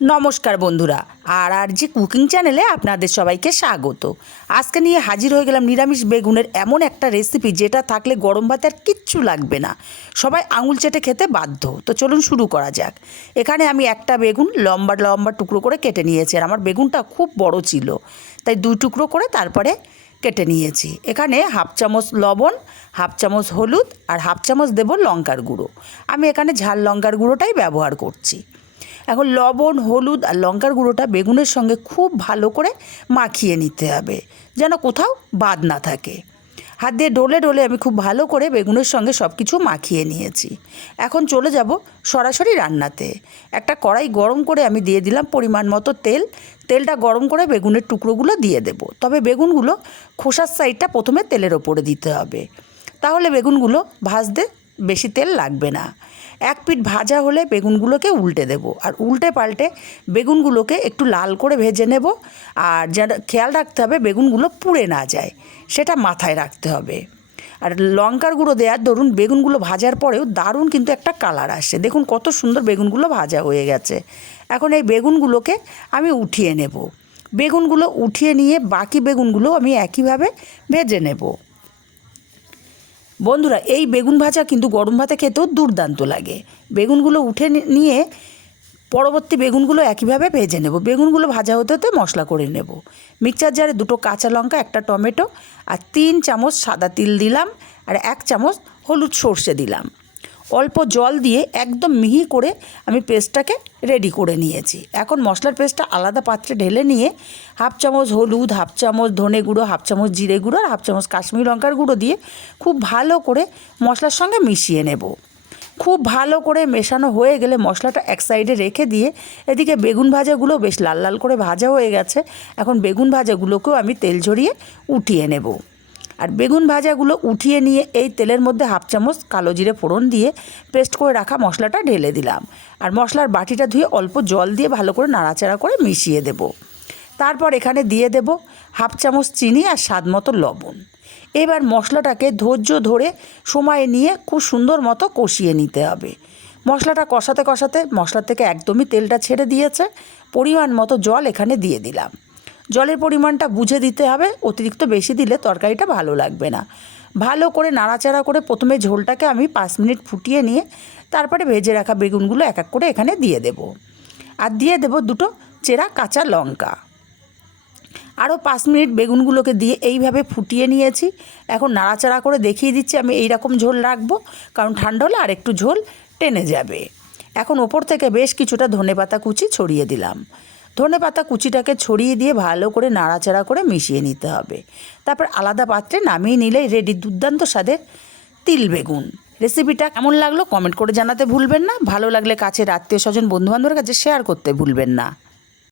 নমস্কার বন্ধুরা, আর জি কুকিং চ্যানেলে আপনাদের সবাইকে স্বাগত। আজকে নিয়ে হাজির হয়ে গেলাম নিরামিষ বেগুনের এমন একটা রেসিপি যেটা থাকলে গরম ভাতে আর কিচ্ছু লাগবে না, সবাই আঙুল চেটে খেতে বাধ্য। তো চলুন শুরু করা যাক। এখানে আমি একটা বেগুন লম্বা লম্বা টুকরো করে কেটে নিয়েছি, আর আমার বেগুনটা খুব বড় ছিল, তাই 2 টুকরো করে তারপরে কেটে নিয়েছি। এখানে হাফ চামচ লবণ, হাফ চামচ হলুদ আর হাফ চামচ দেব লঙ্কার গুঁড়ো। আমি এখানে ঝাল লঙ্কার গুঁড়োটাই ব্যবহার করছি। এখন লবণ, হলুদ আর লঙ্কার গুঁড়োটা বেগুনের সঙ্গে খুব ভালো করে মাখিয়ে নিতে হবে, যেন কোথাও বাদ না থাকে। হাত দিয়ে ডলে ডলে আমি খুব ভালো করে বেগুনের সঙ্গে সব কিছু মাখিয়ে নিয়েছি। এখন চলে যাব সরাসরি রান্নাতে। একটা কড়াই গরম করে আমি দিয়ে দিলাম পরিমাণ মতো তেল। তেলটা গরম করে বেগুনের টুকরোগুলো দিয়ে দেব, তবে বেগুনগুলো খোসার সাইডটা প্রথমে তেলের ওপরে দিতে হবে, তাহলে বেগুনগুলো ভাজতে বেশি তেল লাগবে না। এক পিঠ ভাজা হলে বেগুনগুলোকে উল্টে দেব, আর উল্টে পাল্টে বেগুনগুলোকে একটু লাল করে ভেজে নেব। আর যেন খেয়াল রাখতে হবে বেগুনগুলো পুড়ে না যায়, সেটা মাথায় রাখতে হবে। আর লঙ্কার গুঁড়ো দেওয়ার দরুন বেগুনগুলো ভাজার পরেও দারুণ কিন্তু একটা কালার আসে। দেখুন কত সুন্দর বেগুনগুলো ভাজা হয়ে গেছে। এখন এই বেগুনগুলোকে আমি উঠিয়ে নেব। বেগুনগুলো উঠিয়ে নিয়ে বাকি বেগুনগুলো আমি একইভাবে ভেজে নেব। বন্ধুরা, এই বেগুন ভাজা কিন্তু গরম ভাতে খেতেও দুর্দান্ত লাগে। বেগুনগুলো উঠে নিয়ে পরবর্তী বেগুনগুলো একইভাবে ভেজে নেব। বেগুনগুলো ভাজা হতে হতে মশলা করে নেব। মিক্সচার জারে 2টো কাঁচা লঙ্কা, একটা টমেটো আর 3 চামচ সাদা তিল দিলাম, আর 1 চামচ হলুদ সর্ষে দিলাম। অল্প জল দিয়ে একদম মিহি করে আমি পেস্টটাকে রেডি করে নিয়েছি। এখন মশলার পেস্টটা আলাদা পাত্রে ঢেলে নিয়ে হাফ চামচ হলুদ, হাফ চামচ ধনে গুঁড়ো, হাফ চামচ জিরে গুঁড়ো আর হাফ চামচ কাশ্মীরি লঙ্কার গুঁড়ো দিয়ে খুব ভালো করে মশলার সঙ্গে মিশিয়ে নেব। খুব ভালো করে মেশানো হয়ে গেলে মশলাটা এক সাইডে রেখে দিয়ে এদিকে বেগুন ভাজাগুলো বেশ লাল লাল করে ভাজা হয়ে গেছে। এখন বেগুন ভাজাগুলোকেও আমি তেল ঝরিয়ে উঠিয়ে নেব। আর বেগুন ভাজাগুলো উঠিয়ে নিয়ে এই তেলের মধ্যে হাফ চামচ কালো জিরে ফোড়ন দিয়ে পেস্ট করে রাখা মশলাটা ঢেলে দিলাম। আর মশলার বাটিটা ধুয়ে অল্প জল দিয়ে ভালো করে নাড়াচাড়া করে মিশিয়ে দেব। তারপর এখানে দিয়ে দেব হাফ চামচ চিনি আর স্বাদ মতো লবণ। এবার মশলাটাকে ধৈর্য ধরে সময় নিয়ে খুব সুন্দর মতো কষিয়ে নিতে হবে। মশলাটা কষাতে কষাতে মশলা থেকে একদমই তেলটা ছেড়ে দিয়েছে। পরিমাণ মতো জল এখানে দিয়ে দিলাম। জলের পরিমাণটা বুঝে দিতে হবে, অতিরিক্ত বেশি দিলে তরকারিটা ভালো লাগবে না। ভালো করে নাড়াচাড়া করে প্রথমে ঝোলটাকে আমি 5 মিনিট ফুটিয়ে নিয়ে তারপরে ভেজে রাখা বেগুনগুলো এক এক করে এখানে দিয়ে দেব। আর দিয়ে দেব 2টো চেরা কাঁচা লঙ্কা। আরও 5 মিনিট বেগুনগুলোকে দিয়ে এইভাবে ফুটিয়ে নিয়েছি। এখন নাড়াচাড়া করে দেখিয়ে দিচ্ছি আমি এই রকম ঝোল রাখবো, কারণ ঠান্ডা হলে আর একটু ঝোল টেনে যাবে। এখন ওপর থেকে বেশ কিছুটা ধনেপাতা কুচি ছড়িয়ে দিলাম। ধনেপাতা কুচিটাকে ছড়িয়ে দিয়ে ভালো করে নাড়াচাড়া করে মিশিয়ে নিতে হবে। তারপর আলাদা পাত্রে নামিয়ে নিলেই রেডি দুর্দান্ত স্বাদের তিল বেগুন। রেসিপিটা কেমন লাগলো কমেন্ট করে জানাতে ভুলবেন না। ভালো লাগলে কাছের আত্মীয় স্বজন বন্ধুবান্ধবের কাছে শেয়ার করতে ভুলবেন না।